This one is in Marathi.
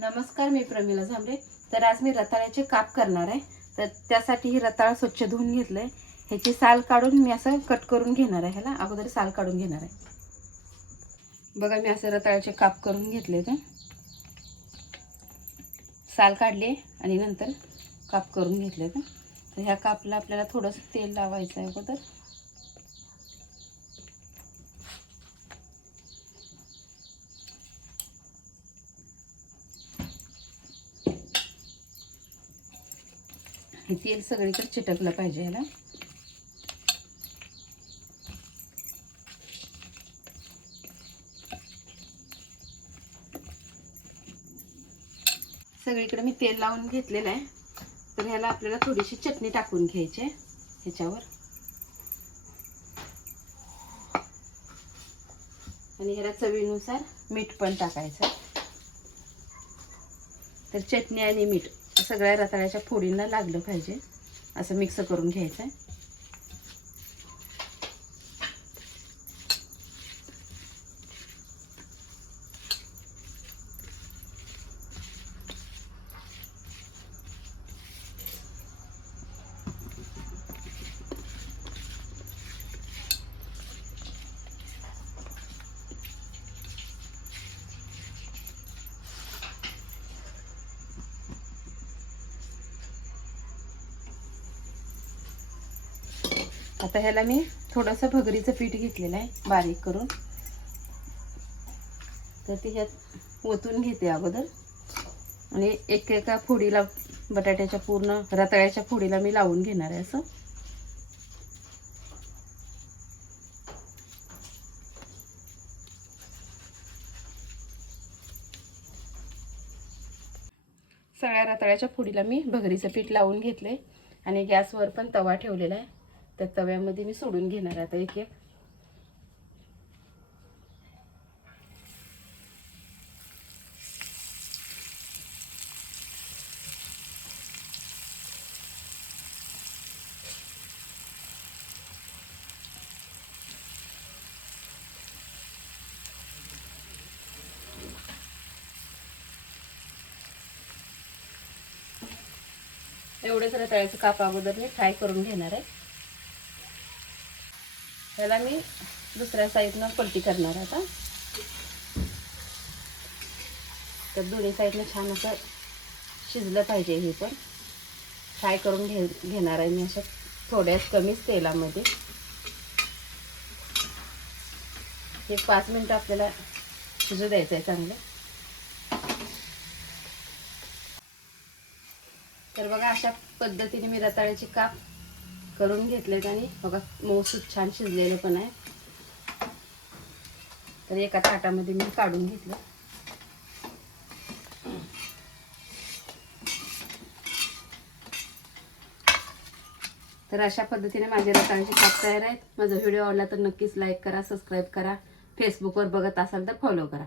नमस्कार मी प्रमिला झांबरे. तर आज मी रताळ्याचे काप करणार आहे. तर त्यासाठी ही रताळा स्वच्छ धुवून घेतलंय. ह्याची साल काढून मी असं कट करून घेणार आहे. ह्याला अगोदर साल काढून घेणार आहे. बघा मी असं रताळ्याचे काप करून घेतले तर साल काढले आणि नंतर काप करून घेतले तर ह्या कापला आपल्याला थोडंसं तेल लावायचं आहे अगोदर. हे तेल सगळीकडे चिटकलं पाहिजे ह्याला. सगळीकडे मी तेल लावून घेतलेलं आहे. तर ह्याला आपल्याला थोडीशी चटणी टाकून घ्यायची आहे ह्याच्यावर. आणि ह्याला चवीनुसार मीठ पण टाकायचं तर चटणी आणि मीठ सगळ्या रताळ्याच्या फोडींना लागलं पाहिजे. असं मिक्स करून घ्यायचं आहे आता ह्याला मी थोडंसं भगरीचं पीठ घेतलेलं आहे बारीक करून. तर ते ह्यात ओतून घेते अगोदर. आणि एक एका फोडीला बटाट्याच्या पूर्ण रताळ्याच्या फोडीला मी लावून घेणार आहे असं. सगळ्या रताळ्याच्या फोडीला मी भगरीचं पीठ लावून घेतलंय. आणि गॅसवर पण तवा ठेवलेला आहे. त्या तव्यामध्ये मी सोडून घेणार आता एक एक. एवढेच रताळ्याचं काप अगोदर मी फ्राय करून घेणार आहे. ह्याला मी दुसऱ्या साईडनं पलटी करणार आता. तर दोन्ही साईडनं छान असं शिजलं पाहिजे हे पण. फ्राय करून घे घेणार आहे मी अशा थोड्याच कमीच तेलामध्ये. हे पाच मिनटं आपल्याला शिजू द्यायचं आहे चांगलं. तर बघा अशा पद्धतीने मी रताळ्याची काप करून घेतलेत आणि बघा मऊसूत छान शिजलेलं पण आहे. तर एका ताटामध्ये मी काढून घेतलं. तर अशा पद्धतीने माझे रतांची काप तयार आहेत. माझा व्हिडिओ आवडला तर नक्कीच लाईक करा सबस्क्राईब करा. फेसबुकवर बघत असाल तर फॉलो करा.